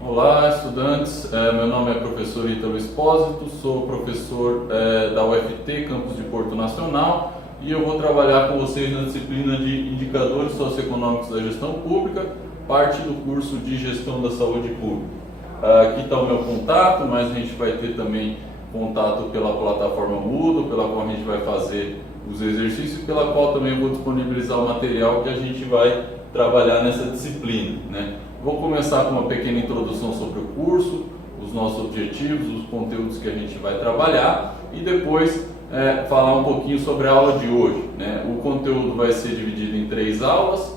Olá, estudantes. Meu nome é professor Ítalo Espósito, sou professor da UFT, campus de Porto Nacional, e eu vou trabalhar com vocês na disciplina de Indicadores Socioeconômicos da Gestão Pública, parte do curso de Gestão da Saúde Pública. Aqui está o meu contato, mas a gente vai ter também contato pela plataforma Moodle, pela qual a gente vai fazer os exercícios, pela qual também vou disponibilizar o material que a gente vai trabalhar nessa disciplina, né? Vou começar com uma pequena introdução sobre o curso, os nossos objetivos, os conteúdos que a gente vai trabalhar e depois falar um pouquinho sobre a aula de hoje, né? O conteúdo vai ser dividido em 3 aulas,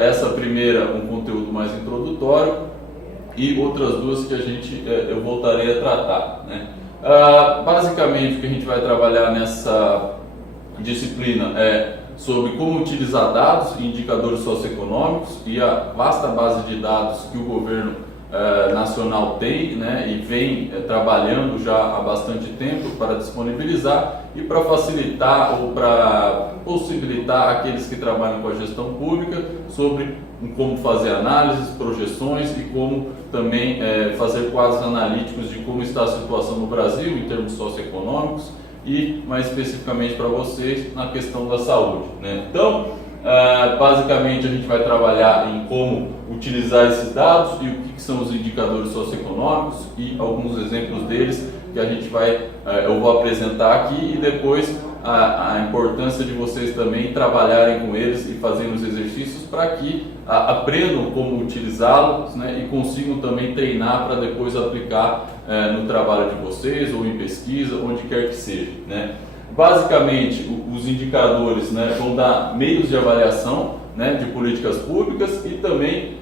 essa primeira um conteúdo mais introdutório e outras 2 que eu voltarei a tratar, né? Basicamente o que a gente vai trabalhar nessa disciplina é sobre como utilizar dados e indicadores socioeconômicos e a vasta base de dados que o governo nacional tem, né, e vem trabalhando já há bastante tempo para disponibilizar e para facilitar ou para possibilitar aqueles que trabalham com a gestão pública sobre como fazer análises, projeções e como também fazer quadros analíticos de como está a situação no Brasil em termos socioeconômicos e mais especificamente para vocês na questão da saúde, né? Então, basicamente a gente vai trabalhar em como utilizar esses dados e o que são os indicadores socioeconômicos e alguns exemplos deles que eu vou apresentar aqui e depois a importância de vocês também trabalharem com eles e fazerem os exercícios para que aprendam como utilizá-los, né, e consigam também treinar para depois aplicar no trabalho de vocês ou em pesquisa, onde quer que seja, né. Basicamente, os indicadores, né, vão dar meios de avaliação, né, de políticas públicas e também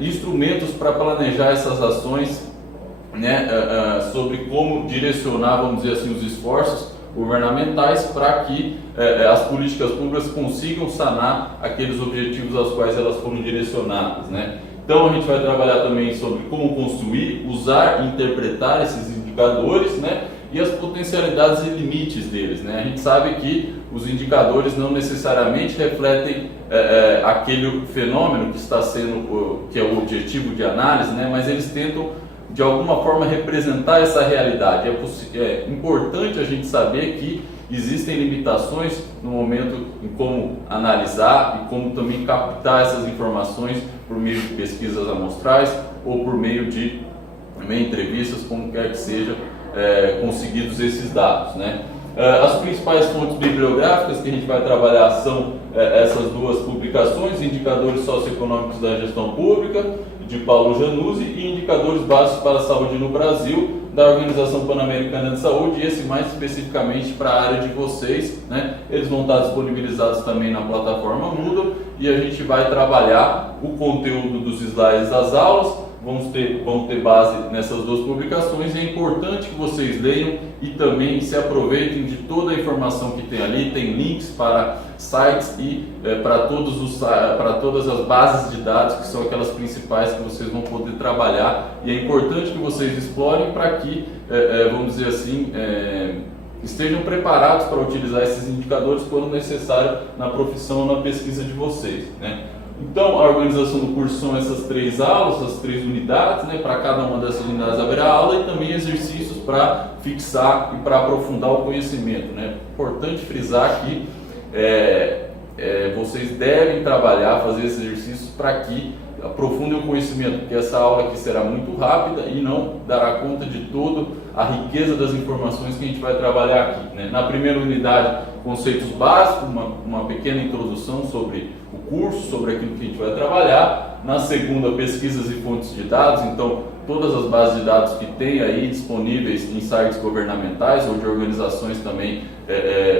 instrumentos para planejar essas ações, né, sobre como direcionar, vamos dizer assim, os esforços governamentais para que as políticas públicas consigam sanar aqueles objetivos aos quais elas foram direcionadas, né? Então a gente vai trabalhar também sobre como construir, usar e interpretar esses indicadores, né? E as potencialidades e limites deles, né? A gente sabe que os indicadores não necessariamente refletem aquele fenômeno que é o objetivo de análise, né? Mas eles tentam de alguma forma representar essa realidade. É importante a gente saber que existem limitações no momento em como analisar e como também captar essas informações por meio de pesquisas amostrais ou por meio de entrevistas, como quer que seja, conseguidos esses dados, né? As principais fontes bibliográficas que a gente vai trabalhar são essas 2 publicações, Indicadores Socioeconômicos da Gestão Pública, de Paulo Januzzi, e Indicadores Básicos para a Saúde no Brasil, da Organização Pan-Americana de Saúde, e esse mais especificamente para a área de vocês, né? Eles vão estar disponibilizados também na plataforma Moodle e a gente vai trabalhar o conteúdo dos slides das aulas. Vamos ter base nessas 2 publicações. É importante que vocês leiam e também se aproveitem de toda a informação que tem ali. Tem links para sites e para todas as bases de dados, que são aquelas principais que vocês vão poder trabalhar. E é importante que vocês explorem para que, vamos dizer assim, estejam preparados para utilizar esses indicadores quando necessário na profissão ou na pesquisa de vocês, né? Então, a organização do curso são essas 3 aulas, essas 3 unidades, né? Para cada uma dessas unidades haverá aula e também exercícios para fixar e para aprofundar o conhecimento, né? Importante frisar que vocês devem trabalhar, fazer esses exercícios para que aprofundem o conhecimento, porque essa aula aqui será muito rápida e não dará conta de toda a riqueza das informações que a gente vai trabalhar aqui, né? Na primeira unidade, conceitos básicos, uma pequena introdução sobre o curso, sobre aquilo que a gente vai trabalhar. Na segunda, pesquisas e fontes de dados, então todas as bases de dados que tem aí disponíveis em sites governamentais ou de organizações também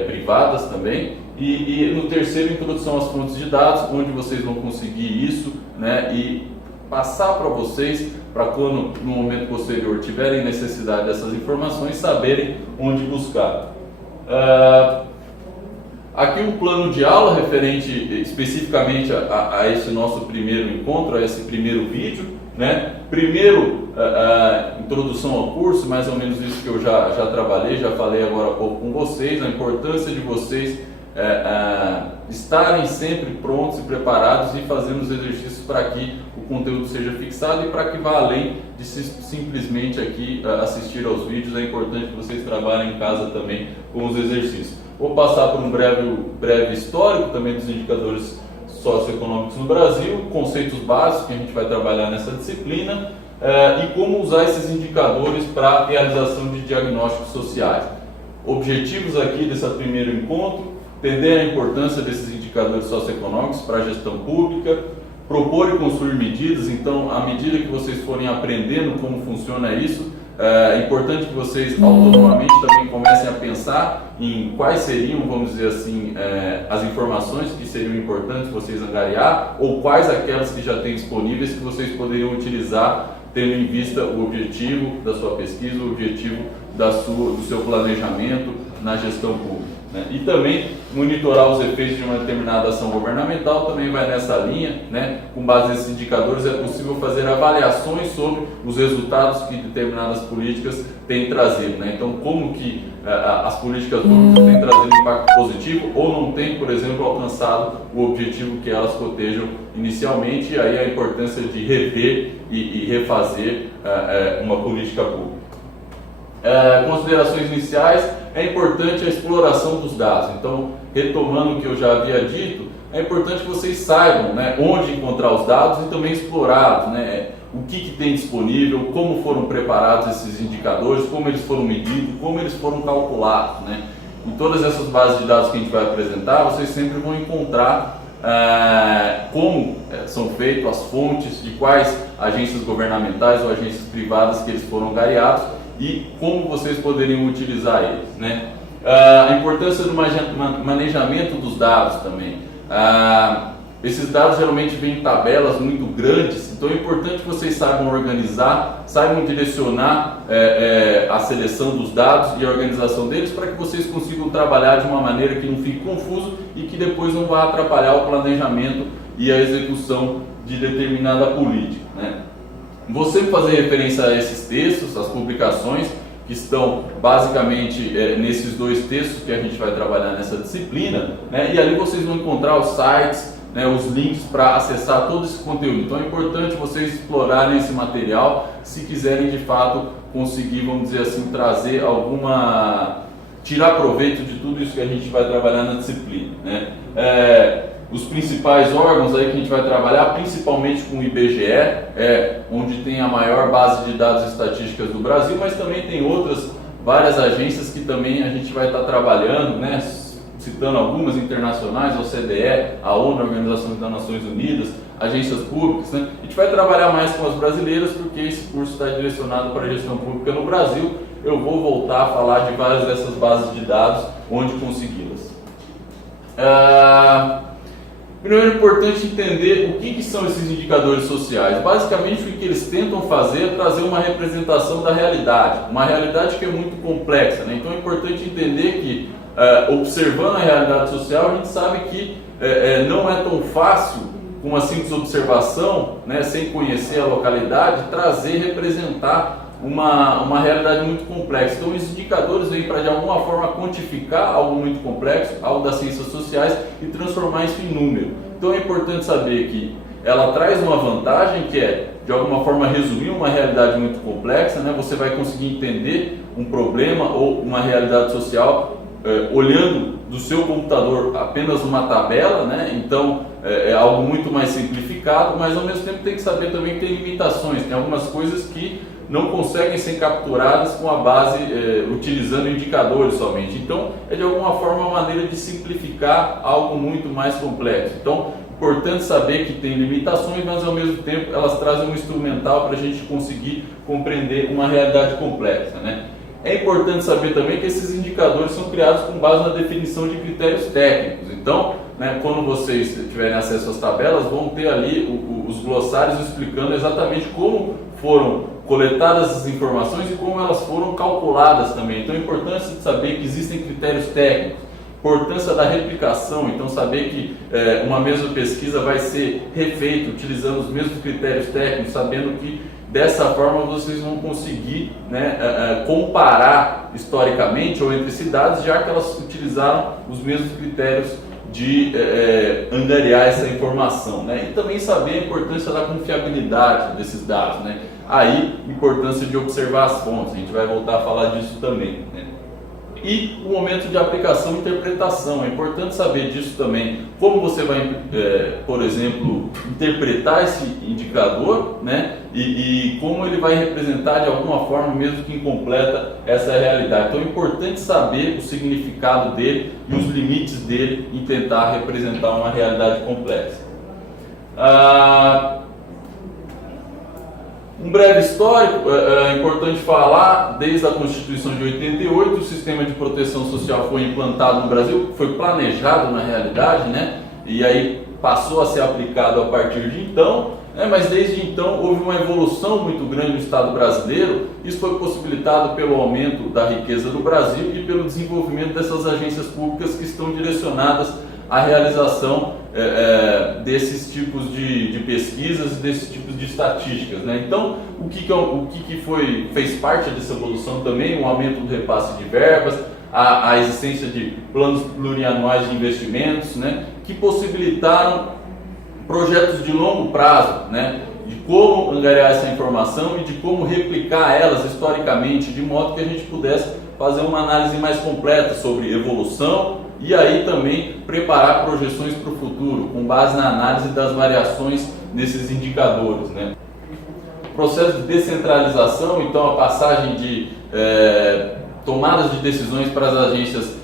privadas também. E no terceiro, introdução às fontes de dados, onde vocês vão conseguir isso, né, e passar para vocês, para quando no momento posterior tiverem necessidade dessas informações, saberem onde buscar. Aqui um plano de aula referente especificamente a esse nosso primeiro encontro, a esse primeiro vídeo, né? Primeiro, introdução ao curso, mais ou menos isso que eu já trabalhei, já falei agora há pouco com vocês, a importância de vocês estarem sempre prontos e preparados e fazendo os exercícios para que o conteúdo seja fixado e para que vá além de simplesmente aqui assistir aos vídeos. É importante que vocês trabalhem em casa também com os exercícios. Vou passar por um breve histórico também dos indicadores socioeconômicos no Brasil, conceitos básicos que a gente vai trabalhar nessa disciplina e como usar esses indicadores para a realização de diagnósticos sociais. Objetivos aqui desse primeiro encontro: entender a importância desses indicadores socioeconômicos para a gestão pública, propor e construir medidas. Então, à medida que vocês forem aprendendo como funciona isso, é importante que vocês autonomamente também comecem a pensar em quais seriam, vamos dizer assim, as informações que seriam importantes vocês angariar, ou quais aquelas que já têm disponíveis que vocês poderiam utilizar, tendo em vista o objetivo da sua pesquisa, o objetivo do seu planejamento na gestão pública, né? E também monitorar os efeitos de uma determinada ação governamental também vai nessa linha, né? Com base nesses indicadores é possível fazer avaliações sobre os resultados que determinadas políticas têm trazido, né? Então, como que as políticas públicas têm trazido impacto positivo ou não têm, por exemplo, alcançado o objetivo que elas cotejam inicialmente, e aí a importância de rever e refazer uma política pública. Considerações iniciais: é importante a exploração dos dados. Então, retomando o que eu já havia dito, é importante que vocês saibam, né, onde encontrar os dados e também explorá-los, né, o que tem disponível, como foram preparados esses indicadores, como eles foram medidos, como eles foram calculados, né. Em todas essas bases de dados que a gente vai apresentar, vocês sempre vão encontrar como são feitas as fontes, de quais agências governamentais ou agências privadas que eles foram angariados e como vocês poderiam utilizar eles, né? A importância do manejamento dos dados também. Esses dados geralmente vêm em tabelas muito grandes, então é importante que vocês saibam organizar, saibam direcionar a seleção dos dados e a organização deles para que vocês consigam trabalhar de uma maneira que não fique confuso e que depois não vá atrapalhar o planejamento e a execução de determinada política, né? Vou sempre fazer referência a esses textos, as publicações que estão basicamente nesses dois textos que a gente vai trabalhar nessa disciplina, né? E ali vocês vão encontrar os sites, né, os links para acessar todo esse conteúdo. Então é importante vocês explorarem esse material se quiserem de fato conseguir, vamos dizer assim, trazer tirar proveito de tudo isso que a gente vai trabalhar na disciplina, né? Os principais órgãos aí que a gente vai trabalhar, principalmente com o IBGE, onde tem a maior base de dados estatísticas do Brasil, mas também tem várias agências que também a gente vai estar trabalhando, né? Citando algumas internacionais, a OCDE, a ONU, a Organização das Nações Unidas, agências públicas, né? A gente vai trabalhar mais com as brasileiras porque esse curso está direcionado para a gestão pública no Brasil. Eu vou voltar a falar de várias dessas bases de dados, onde consegui-las. Primeiro é importante entender o que são esses indicadores sociais. Basicamente o que eles tentam fazer é trazer uma representação da realidade, uma realidade que é muito complexa, né? Então é importante entender que observando a realidade social a gente sabe que não é tão fácil, com uma simples observação, né, sem conhecer a localidade, representar uma realidade muito complexa. Então os indicadores vêm para de alguma forma quantificar algo muito complexo, algo das ciências sociais, e transformar isso em número. Então é importante saber que ela traz uma vantagem que é, de alguma forma, resumir uma realidade muito complexa, né? Você vai conseguir entender um problema ou uma realidade social olhando do seu computador apenas uma tabela, né? Então é algo muito mais simplificado, mas ao mesmo tempo tem que saber também que tem limitações, tem algumas coisas que não conseguem ser capturadas com a base, utilizando indicadores somente. Então é de alguma forma uma maneira de simplificar algo muito mais complexo. Então é importante saber que tem limitações, mas ao mesmo tempo elas trazem um instrumental para a gente conseguir compreender uma realidade complexa, né? É importante saber também que esses indicadores são criados com base na definição de critérios técnicos. Então, né, quando vocês tiverem acesso às tabelas, vão ter ali os glossários explicando exatamente como foram coletadas essas informações e como elas foram calculadas também. Então é importante saber que existem critérios técnicos. Importância da replicação, então saber que uma mesma pesquisa vai ser refeita utilizando os mesmos critérios técnicos, sabendo que dessa forma vocês vão conseguir, né, comparar historicamente ou entre cidades, já que elas utilizaram os mesmos critérios de angariar essa informação, né? E também saber a importância da confiabilidade desses dados, né? Aí, importância de observar as fontes, a gente vai voltar a falar disso também, né? E o momento de aplicação e interpretação, é importante saber disso também, como você vai, por exemplo, interpretar esse indicador, né? E como ele vai representar de alguma forma, mesmo que incompleta, essa realidade. Então é importante saber o significado dele e os limites dele em tentar representar uma realidade complexa. Um breve histórico, é importante falar, desde a Constituição de 88, o sistema de proteção social foi implantado no Brasil, foi planejado na realidade, né? E aí passou a ser aplicado a partir de então, né? Mas desde então houve uma evolução muito grande no Estado brasileiro. Isso foi possibilitado pelo aumento da riqueza do Brasil e pelo desenvolvimento dessas agências públicas que estão direcionadas à realização desses tipos de pesquisas e desses tipos de estatísticas, né? Então, o que fez parte dessa evolução também? O aumento do repasse de verbas, a existência de planos plurianuais de investimentos, né? Que possibilitaram projetos de longo prazo, né? De como angariar essa informação e de como replicar elas historicamente, de modo que a gente pudesse fazer uma análise mais completa sobre evolução e aí também preparar projeções para o futuro, com base na análise das variações desses indicadores, né? Processo de descentralização, então a passagem de tomadas de decisões para as agências,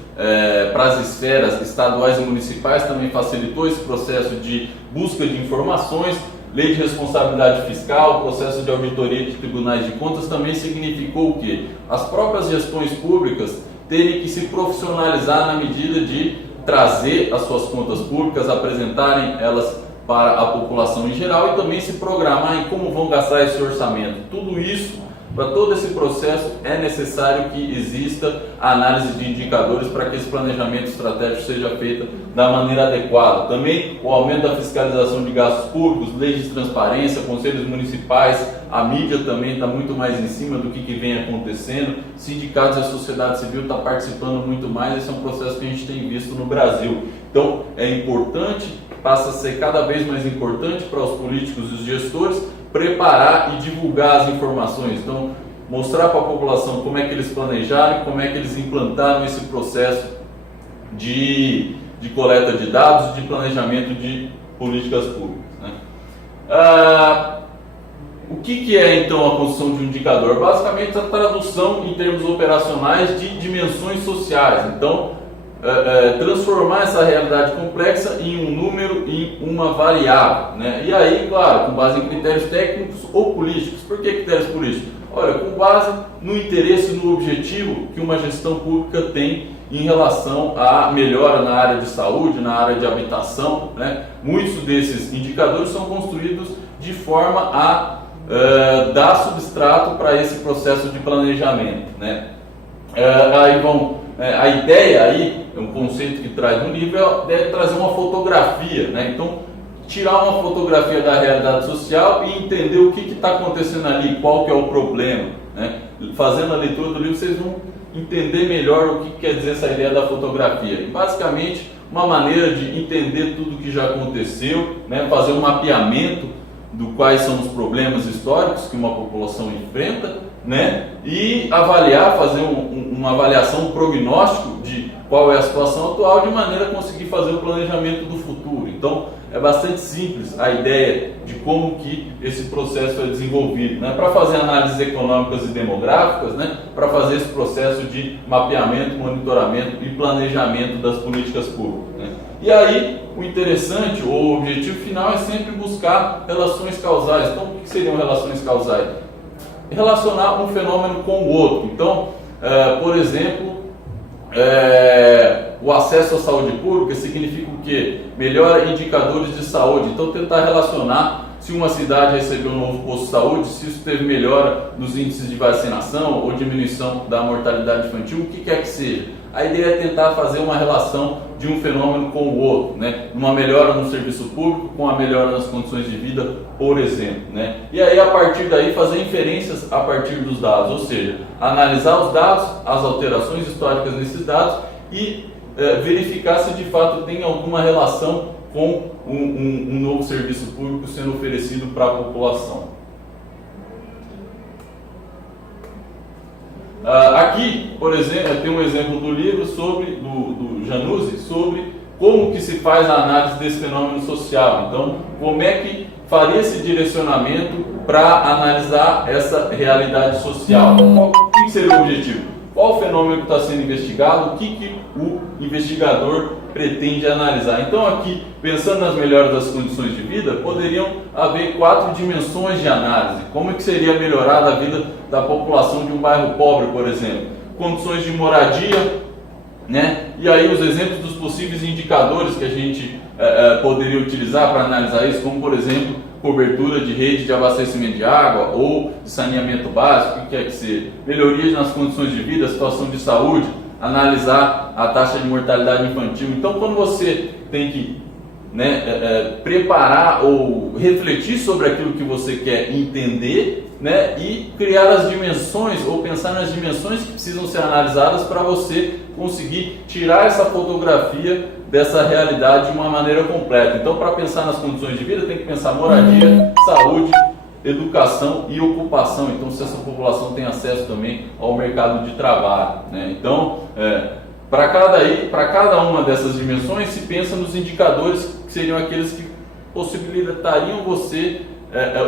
para as esferas estaduais e municipais também facilitou esse processo de busca de informações. Lei de responsabilidade fiscal, processo de auditoria de tribunais de contas também significou o quê? As próprias gestões públicas terem que se profissionalizar na medida de trazer as suas contas públicas, apresentarem elas para a população em geral e também se programar em como vão gastar esse orçamento. Tudo isso, para todo esse processo, é necessário que exista a análise de indicadores para que esse planejamento estratégico seja feito da maneira adequada. Também o aumento da fiscalização de gastos públicos, leis de transparência, conselhos municipais, a mídia também está muito mais em cima do que vem acontecendo, sindicatos e a sociedade civil está participando muito mais, esse é um processo que a gente tem visto no Brasil. Então é importante, passa a ser cada vez mais importante para os políticos e os gestores preparar e divulgar as informações, então mostrar para a população como é que eles planejaram, como é que eles implantaram esse processo de coleta de dados, de planejamento de políticas públicas, né? O que é então a construção de um indicador? Basicamente a tradução em termos operacionais de dimensões sociais, então transformar essa realidade complexa em um número, em uma variável, né? E aí, claro, com base em critérios técnicos ou políticos. Por que critérios políticos? Olha, com base no interesse, no objetivo que uma gestão pública tem em relação à melhora na área de saúde, na área de habitação, né? Muitos desses indicadores são construídos de forma a dar substrato para esse processo de planejamento, né? A ideia aí, é um conceito que traz no livro, é trazer uma fotografia, né? Então, tirar uma fotografia da realidade social e entender o que está acontecendo ali, qual que é o problema, né? Fazendo a leitura do livro, vocês vão entender melhor o que quer dizer essa ideia da fotografia. E, basicamente, uma maneira de entender tudo o que já aconteceu, né? Fazer um mapeamento do quais são os problemas históricos que uma população enfrenta, né? E avaliar, fazer uma avaliação, um prognóstico de qual é a situação atual, de maneira a conseguir fazer o planejamento do futuro. Então, é bastante simples a ideia de como que esse processo é desenvolvido, né? Para fazer análises econômicas e demográficas, né? Para fazer esse processo de mapeamento, monitoramento e planejamento das políticas públicas, né? E aí, o interessante, ou o objetivo final é sempre buscar relações causais. Então, o que seriam relações causais? Relacionar um fenômeno com o outro. Então, por exemplo, o acesso à saúde pública significa o quê? Melhora indicadores de saúde. Então, tentar relacionar se uma cidade recebeu um novo posto de saúde, se isso teve melhora nos índices de vacinação ou diminuição da mortalidade infantil, o que quer que seja. A ideia é tentar fazer uma relação de um fenômeno com o outro, né? Uma melhora no serviço público com a melhora nas condições de vida, por exemplo, né? E aí, a partir daí, fazer inferências a partir dos dados, ou seja, analisar os dados, as alterações históricas nesses dados e verificar se de fato tem alguma relação com um novo serviço público sendo oferecido para a população. Aqui, por exemplo, tem um exemplo do livro do Januzzi sobre como que se faz a análise desse fenômeno social. Então, como é que faria esse direcionamento para analisar essa realidade social? O que seria o objetivo? Qual o fenômeno que está sendo investigado? O que o investigador pretende analisar? Então, aqui, pensando nas melhoras das condições de vida, poderiam haver 4 dimensões de análise. Como é que seria melhorada a vida da população de um bairro pobre, por exemplo? Condições de moradia, né? E aí os exemplos dos possíveis indicadores que a gente poderia utilizar para analisar isso, como, por exemplo, cobertura de rede de abastecimento de água ou de saneamento básico, o que quer que seja, melhorias nas condições de vida, situação de saúde, analisar a taxa de mortalidade infantil. Então, quando você tem que preparar ou refletir sobre aquilo que você quer entender, né, e criar as dimensões ou pensar nas dimensões que precisam ser analisadas para você conseguir tirar essa fotografia dessa realidade de uma maneira completa. Então, para pensar nas condições de vida, tem que pensar moradia, saúde, educação e ocupação. Então, se essa população tem acesso também ao mercado de trabalho, né? Então, para cada uma dessas dimensões, se pensa nos indicadores que seriam aqueles que possibilitariam você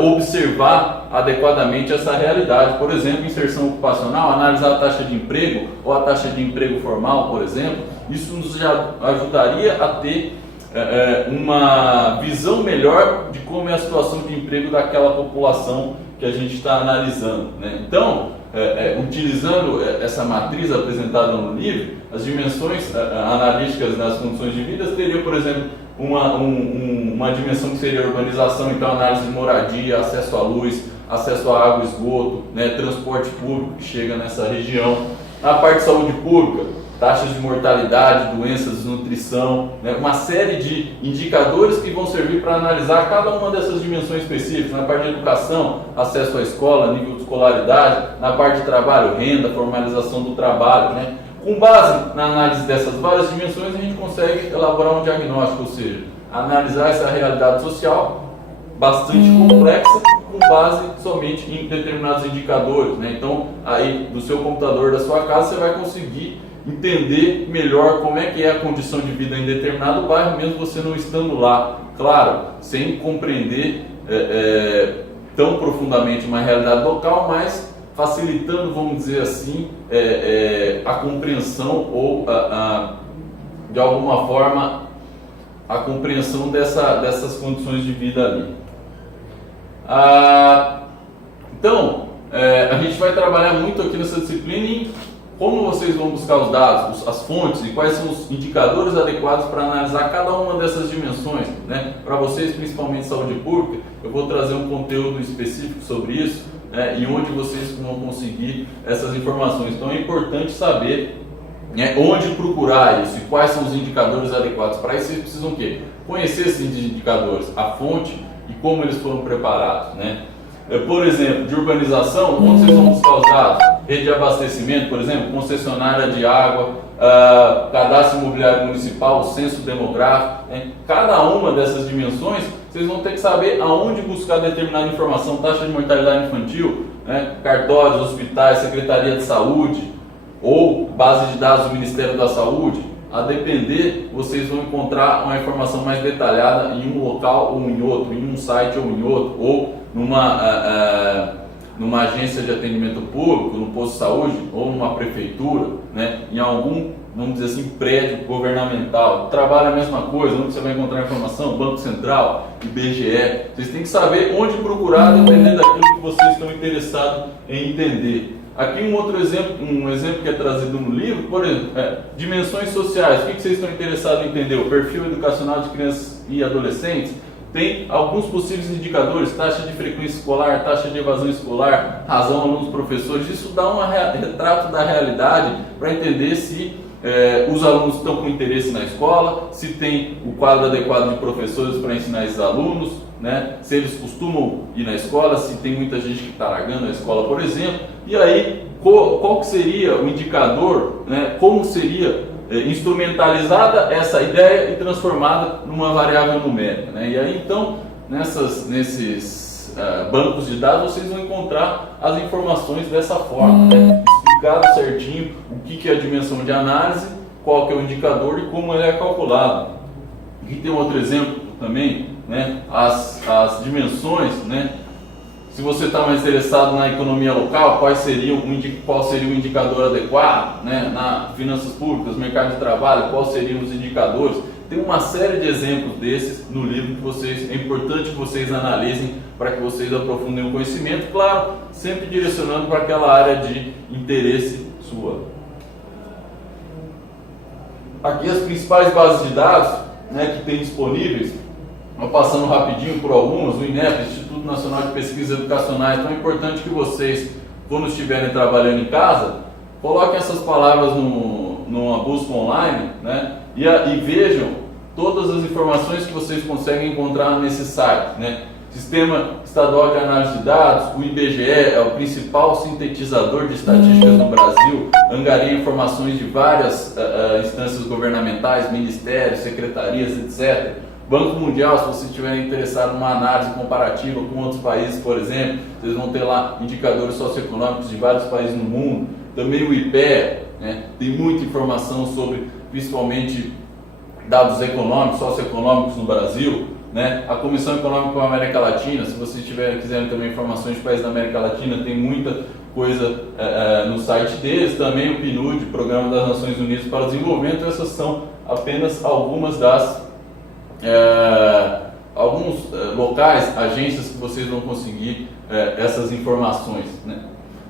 observar adequadamente essa realidade. Por exemplo, inserção ocupacional, analisar a taxa de emprego ou a taxa de emprego formal, por exemplo. Isso nos ajudaria a ter uma visão melhor de como é a situação de emprego daquela população que a gente está analisando, né? Então, utilizando essa matriz apresentada no livro, as dimensões analíticas nas condições de vida teriam, por exemplo, uma dimensão que seria a urbanização, então análise de moradia, acesso à luz, acesso à água e esgoto, né, transporte público que chega nessa região. Na parte de saúde pública, taxas de mortalidade, doenças, desnutrição, né, uma série de indicadores que vão servir para analisar cada uma dessas dimensões específicas. Na parte de educação, acesso à escola, nível de escolaridade. Na parte de trabalho, renda, formalização do trabalho, né? Com base na análise dessas várias dimensões, a gente consegue elaborar um diagnóstico, ou seja, analisar essa realidade social bastante complexa com base somente em determinados indicadores, né? Então, aí do seu computador, da sua casa, você vai conseguir entender melhor como é que é a condição de vida em determinado bairro, mesmo você não estando lá. Claro, sem compreender tão profundamente uma realidade local, mas facilitando, vamos dizer assim, a compreensão ou, de alguma forma, a compreensão dessas condições de vida ali. Então, a gente vai trabalhar muito aqui nessa disciplina em como vocês vão buscar os dados, as fontes e quais são os indicadores adequados para analisar cada uma dessas dimensões, né? Para vocês, principalmente saúde pública, eu vou trazer um conteúdo específico sobre isso, né? E onde vocês vão conseguir essas informações. Então é importante saber, né, onde procurar isso e quais são os indicadores adequados. Para isso vocês precisam o quê? Conhecer esses indicadores, a fonte e como eles foram preparados, né? Por exemplo, de urbanização, onde vocês vão buscar os dados? Rede de abastecimento, por exemplo, concessionária de água, cadastro imobiliário municipal, censo demográfico, né? Cada uma dessas dimensões, vocês vão ter que saber aonde buscar determinada informação, taxa de mortalidade infantil, né? Cartórios, hospitais, Secretaria de Saúde ou base de dados do Ministério da Saúde. A depender, vocês vão encontrar uma informação mais detalhada em um local ou em outro, em um site ou em outro, ou numa agência de atendimento público, no posto de saúde ou numa prefeitura, né, em algum, vamos dizer assim, prédio governamental. Trabalho é a mesma coisa, onde você vai encontrar informação, Banco Central, IBGE. Vocês têm que saber onde procurar, dependendo daquilo que vocês estão interessados em entender. Aqui um outro exemplo, que é trazido no livro, por exemplo, dimensões sociais. O que vocês estão interessados em entender? O perfil educacional de crianças e adolescentes, tem alguns possíveis indicadores: taxa de frequência escolar, taxa de evasão escolar, razão alunos professores. Isso dá um retrato da realidade para entender se os alunos estão com interesse na escola, se tem o quadro adequado de professores para ensinar esses alunos, né? Se eles costumam ir na escola, se tem muita gente que está largando a escola, por exemplo. E aí, qual que seria o indicador, né? Como seria instrumentalizada essa ideia e transformada numa variável numérica, né? E aí, então, nesses bancos de dados, vocês vão encontrar as informações dessa forma, né? Explicado certinho o que é a dimensão de análise, qual que é o indicador e como ele é calculado. Aqui tem um outro exemplo também, né? As dimensões, né? Se você está mais interessado na economia local, qual seria o indicador adequado, né? Na finanças públicas, mercado de trabalho, quais seriam os indicadores? Tem uma série de exemplos desses no livro que é importante que vocês analisem para que vocês aprofundem o conhecimento, claro, sempre direcionando para aquela área de interesse sua. Aqui as principais bases de dados, né, que tem disponíveis, passando rapidinho por algumas: o INEP, Instituto Nacional de Pesquisas Educacionais. Então é importante que vocês, quando estiverem trabalhando em casa, coloquem essas palavras numa busca online, né, e vejam todas as informações que vocês conseguem encontrar nesse site, né? Sistema Estadual de Análise de Dados, o IBGE é o principal sintetizador de estatísticas no Brasil, angariando informações de várias instâncias governamentais, ministérios, secretarias, etc. Banco Mundial, se vocês estiverem interessados numa análise comparativa com outros países, por exemplo, vocês vão ter lá indicadores socioeconômicos de vários países no mundo. Também o IPEA, né, tem muita informação sobre, principalmente, dados econômicos, socioeconômicos no Brasil, né? A Comissão Econômica para a América Latina, se vocês quiserem também informações de países da América Latina, tem muita coisa no site deles. Também o PNUD, Programa das Nações Unidas para o Desenvolvimento. Essas são apenas algumas das alguns locais, agências que vocês vão conseguir essas informações, né?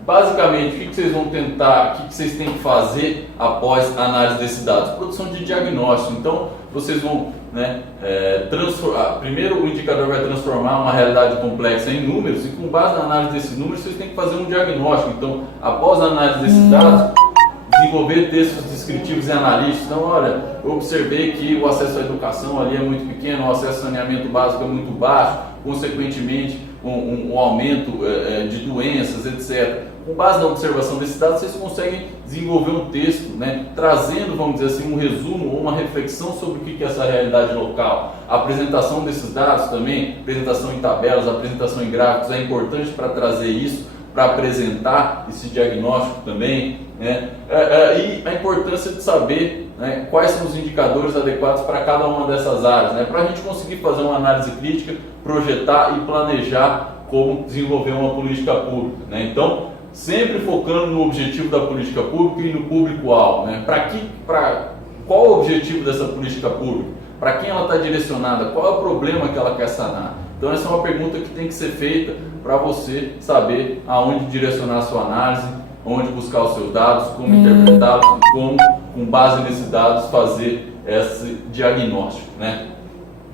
Basicamente, o que vocês vão tentar, o que vocês têm que fazer após a análise desses dados? Produção de diagnóstico. Então, vocês vão, né, primeiro o indicador vai transformar uma realidade complexa em números, e com base na análise desses números, vocês têm que fazer um diagnóstico. Então, após a análise desses dados, desenvolver textos descritivos e analíticos. Então, olha, eu observei que o acesso à educação ali é muito pequeno, o acesso ao saneamento básico é muito baixo, consequentemente, um aumento de doenças, etc. Com base na observação desses dados, vocês conseguem desenvolver um texto, né, trazendo, vamos dizer assim, um resumo ou uma reflexão sobre o que é essa realidade local. A apresentação desses dados também, apresentação em tabelas, apresentação em gráficos, é importante para trazer isso, para apresentar esse diagnóstico também, né? E a importância de saber, né, quais são os indicadores adequados para cada uma dessas áreas, né, para a gente conseguir fazer uma análise crítica, projetar e planejar como desenvolver uma política pública, né? Então, sempre focando no objetivo da política pública e no público-alvo, né? Qual o objetivo dessa política pública? Para quem ela está direcionada? Qual é o problema que ela quer sanar? Então essa é uma pergunta que tem que ser feita para você saber aonde direcionar a sua análise, onde buscar os seus dados, como interpretá-los e como, com base nesses dados, fazer esse diagnóstico, né?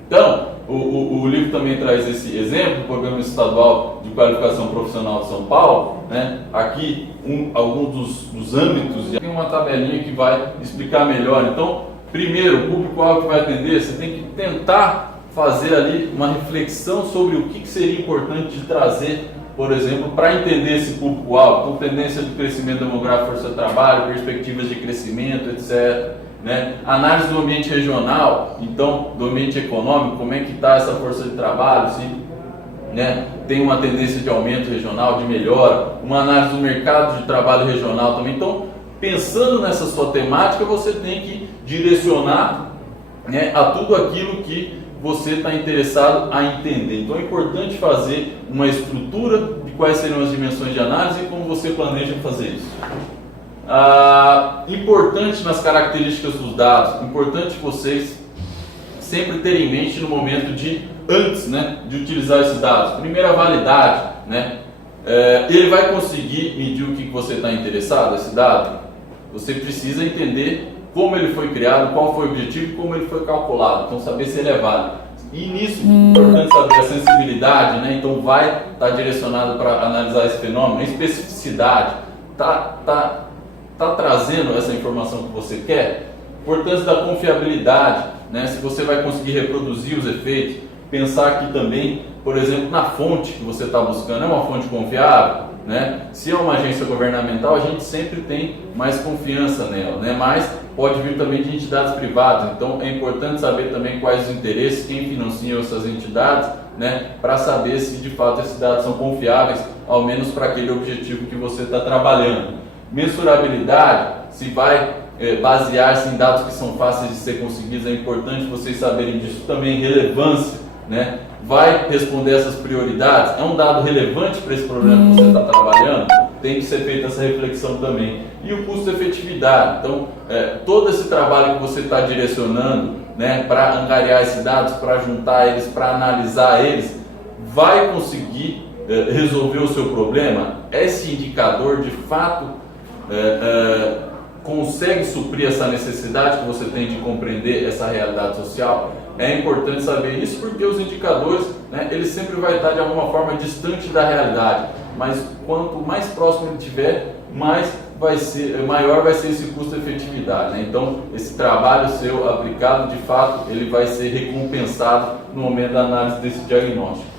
Então, o livro também traz esse exemplo do Programa Estadual de Qualificação Profissional de São Paulo, né? Aqui, alguns dos âmbitos, tem uma tabelinha que vai explicar melhor. Então, primeiro, o público-alvo que vai atender, você tem que tentar fazer ali uma reflexão sobre o que seria importante de trazer, por exemplo, para entender esse público-alvo. Então, tendência de crescimento demográfico, força de trabalho, perspectivas de crescimento, etc., né? Análise do ambiente regional, então, do ambiente econômico, como é que está essa força de trabalho, se, né, tem uma tendência de aumento regional, de melhora, uma análise do mercado de trabalho regional também. Então, pensando nessa sua temática, você tem que direcionar, né, a tudo aquilo que você está interessado a entender. Então é importante fazer uma estrutura de quais seriam as dimensões de análise e como você planeja fazer isso. Importante nas características dos dados, importante vocês sempre terem em mente no momento antes, né, de utilizar esses dados. Primeira, validade, né? Ele vai conseguir medir o que você está interessado, esse dado? Você precisa entender como ele foi criado, qual foi o objetivo e como ele foi calculado. Então, saber se ele é válido. E nisso, importante saber a sensibilidade, né? Então vai estar direcionado para analisar esse fenômeno, a especificidade, tá trazendo essa informação que você quer, importância da confiabilidade, né? Se você vai conseguir reproduzir os efeitos, pensar aqui também, por exemplo, na fonte que você está buscando, é uma fonte confiável, né? Se é uma agência governamental, a gente sempre tem mais confiança nela, né? Mas pode vir também de entidades privadas, então é importante saber também quais os interesses, quem financia essas entidades, né? Para saber se de fato esses dados são confiáveis, ao menos para aquele objetivo que você está trabalhando. Mensurabilidade, se vai basear-se em dados que são fáceis de ser conseguidos, é importante vocês saberem disso também. Relevância, né? Vai responder essas prioridades? É um dado relevante para esse problema que você está trabalhando? Tem que ser feita essa reflexão também. E o custo-efetividade. Então, todo esse trabalho que você está direcionando, né, para angariar esses dados, para juntar eles, para analisar eles, vai conseguir resolver o seu problema? Esse indicador, de fato, consegue suprir essa necessidade que você tem de compreender essa realidade social? É importante saber isso, porque os indicadores, né, ele sempre vai estar de alguma forma distante da realidade, mas quanto mais próximo ele estiver, maior vai ser esse custo-efetividade, né? Então, esse trabalho seu aplicado, de fato, ele vai ser recompensado no momento da análise desse diagnóstico,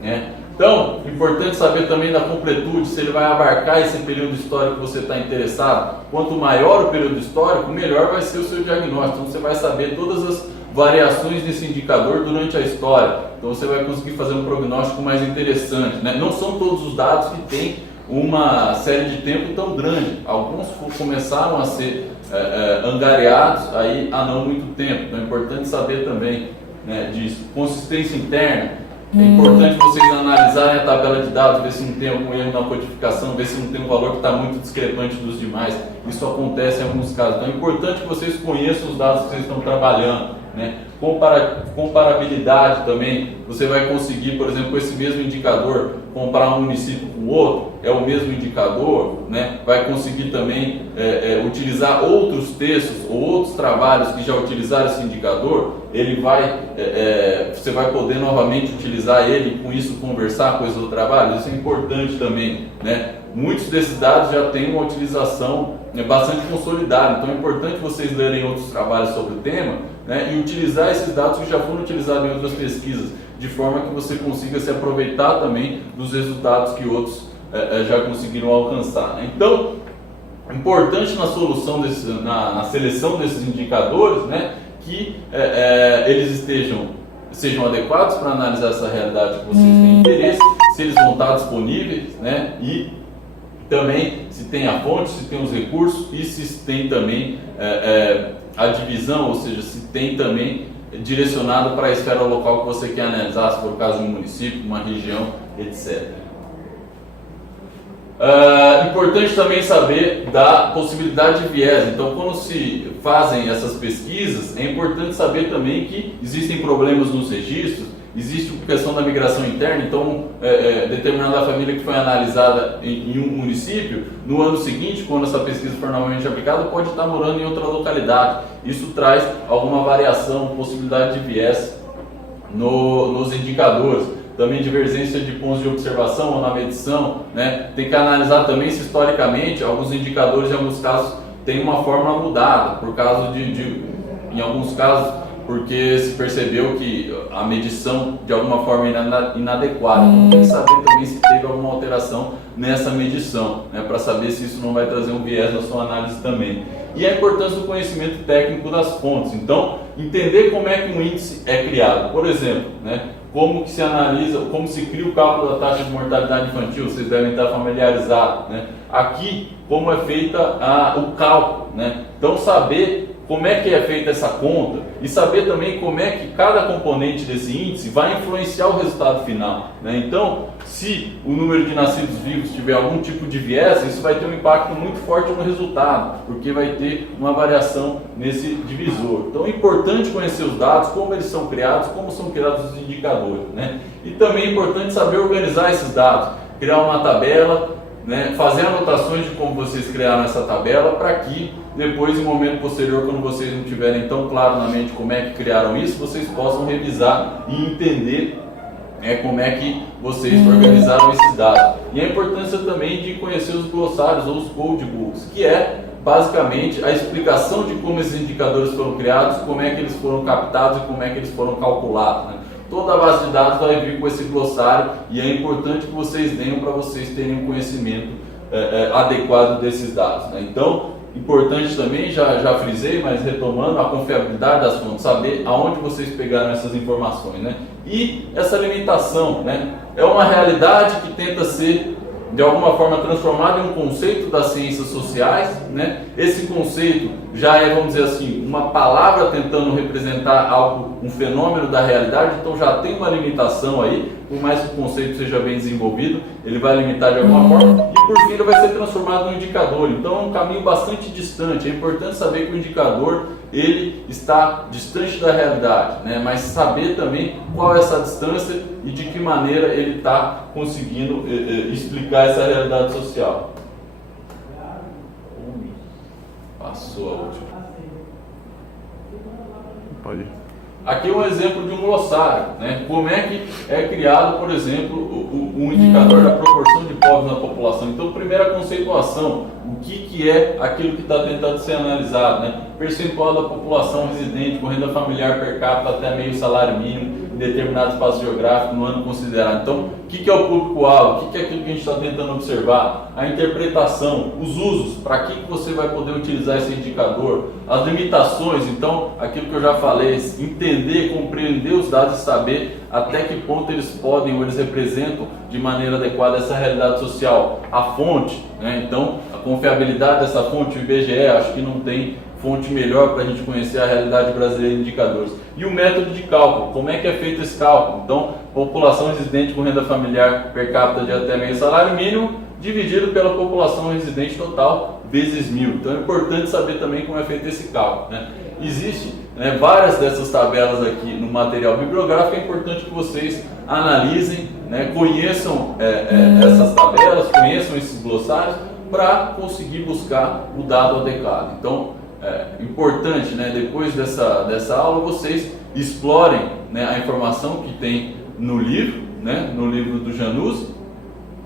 né? Então, importante saber também da completude, se ele vai abarcar esse período histórico que você está interessado. Quanto maior o período histórico, melhor vai ser o seu diagnóstico. Então, você vai saber todas as variações desse indicador durante a história. Então, você vai conseguir fazer um prognóstico mais interessante, né? Não são todos os dados que têm uma série de tempo tão grande. Alguns começaram a ser angariados aí há não muito tempo. Então, é importante saber também, né, disso. Consistência interna. É importante vocês analisarem a tabela de dados, ver se não tem algum erro na codificação, ver se não tem um valor que está muito discrepante dos demais. Isso acontece em alguns casos. Então é importante que vocês conheçam os dados que vocês estão trabalhando, né? Comparabilidade também. Você vai conseguir, por exemplo, com esse mesmo indicador, comparar um município com o outro, é o mesmo indicador, né? Vai conseguir também utilizar outros textos ou outros trabalhos que já utilizaram esse indicador. Você vai poder novamente utilizar ele e com isso conversar com os outros trabalhos. Isso é importante também, né? Muitos desses dados já têm uma utilização bastante consolidada, então é importante vocês lerem outros trabalhos sobre o tema, né, e utilizar esses dados que já foram utilizados em outras pesquisas, de forma que você consiga se aproveitar também dos resultados que outros já conseguiram alcançar, né? Então, importante na solução na seleção desses indicadores, né, que eles sejam adequados para analisar essa realidade que vocês têm interesse, se eles vão estar disponíveis, né, e também se tem a fonte, se tem os recursos e se tem também a divisão, ou seja, se tem também direcionado para a esfera local que você quer analisar, se for o caso de um município, uma região, etc. Importante também saber da possibilidade de viés. Então, quando se fazem essas pesquisas, é importante saber também que existem problemas nos registros, existe a questão da migração interna. Então, determinada família que foi analisada em um município, no ano seguinte, quando essa pesquisa for novamente aplicada, pode estar morando em outra localidade. Isso traz alguma variação, possibilidade de viés nos indicadores. Também divergência de pontos de observação ou na medição, né? Tem que analisar também se historicamente alguns indicadores, em alguns casos, têm uma fórmula mudada, por causa em alguns casos, porque se percebeu que a medição de alguma forma é inadequada. Então tem que saber também se teve alguma alteração nessa medição, né, para saber se isso não vai trazer um viés na sua análise também. E a importância do conhecimento técnico das fontes. Então, entender como é que um índice é criado. Por exemplo, né, como que se analisa, como se cria o cálculo da taxa de mortalidade infantil, vocês devem estar familiarizados, né? Aqui, como é feita o cálculo, né? Então, saber como é que é feita essa conta e saber também como é que cada componente desse índice vai influenciar o resultado final, né? Então, se o número de nascidos vivos tiver algum tipo de viés, isso vai ter um impacto muito forte no resultado, porque vai ter uma variação nesse divisor. Então é importante conhecer os dados, como eles são criados, como são criados os indicadores, né? E também é importante saber organizar esses dados, criar uma tabela né, fazer anotações de como vocês criaram essa tabela, para que depois, em momento posterior, quando vocês não tiverem tão claro na mente como é que criaram isso, vocês possam revisar e entender como é que vocês organizaram esses dados. E a importância também de conhecer os glossários ou os codebooks, que é basicamente a explicação de como esses indicadores foram criados, como é que eles foram captados e como é que eles foram calculados, né? Toda a base de dados vai vir com esse glossário e é importante que vocês tenham para vocês terem um conhecimento adequado desses dados, né? Então, importante também, já frisei, mas retomando, a confiabilidade das fontes, saber aonde vocês pegaram essas informações, né? E essa limitação, né? É uma realidade que tenta ser de alguma forma transformado em um conceito das ciências sociais, né? Esse conceito já é, vamos dizer assim, uma palavra tentando representar algo, um fenômeno da realidade, então já tem uma limitação aí, por mais que o conceito seja bem desenvolvido, ele vai limitar de alguma forma, e por fim ele vai ser transformado num indicador. Então é um caminho bastante distante. É importante saber que o indicador ele está distante da realidade, né? Mas saber também qual é essa distância e de que maneira ele está conseguindo explicar essa realidade social. Passou a última. Pode ir. Aqui é um exemplo de um glossário, né? Como é que é criado, por exemplo, o indicador da proporção de pobres na população. Então, primeira conceituação, o que é aquilo que está tentando ser analisado, né? Percentual da população residente com renda familiar per capita até meio salário mínimo em determinado espaço geográfico no ano considerado. Então, o que é o público-alvo? O que é aquilo que a gente está tentando observar? A interpretação, os usos, para que você vai poder utilizar esse indicador, as limitações, então, aquilo que eu já falei, entender, compreender os dados e saber até que ponto eles podem ou eles representam de maneira adequada essa realidade social. A fonte, né? Então, a confiabilidade dessa fonte, o IBGE, acho que não tem fonte melhor para a gente conhecer a realidade brasileira de indicadores. E o método de cálculo, como é que é feito esse cálculo? Então, população residente com renda familiar per capita de até meio salário mínimo, dividido pela população residente total, vezes 1000. Então é importante saber também como é feito esse cálculo, né? Existem várias dessas tabelas aqui no material bibliográfico, é importante que vocês analisem, né, conheçam essas tabelas, conheçam esses glossários, para conseguir buscar o dado adequado. Então, importante, né, depois dessa aula, vocês explorem, né, a informação que tem no livro, né, no livro do Janus,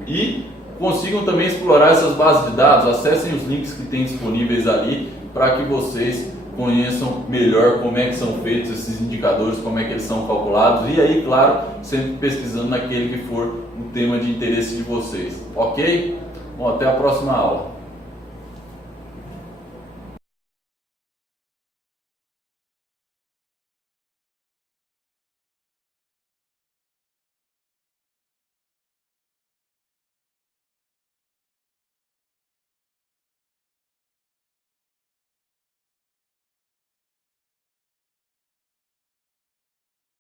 e consigam também explorar essas bases de dados. Acessem os links que tem disponíveis ali para que vocês conheçam melhor como é que são feitos esses indicadores, como é que eles são calculados, e aí, claro, sempre pesquisando naquele que for o tema de interesse de vocês. Ok? Bom, até a próxima aula.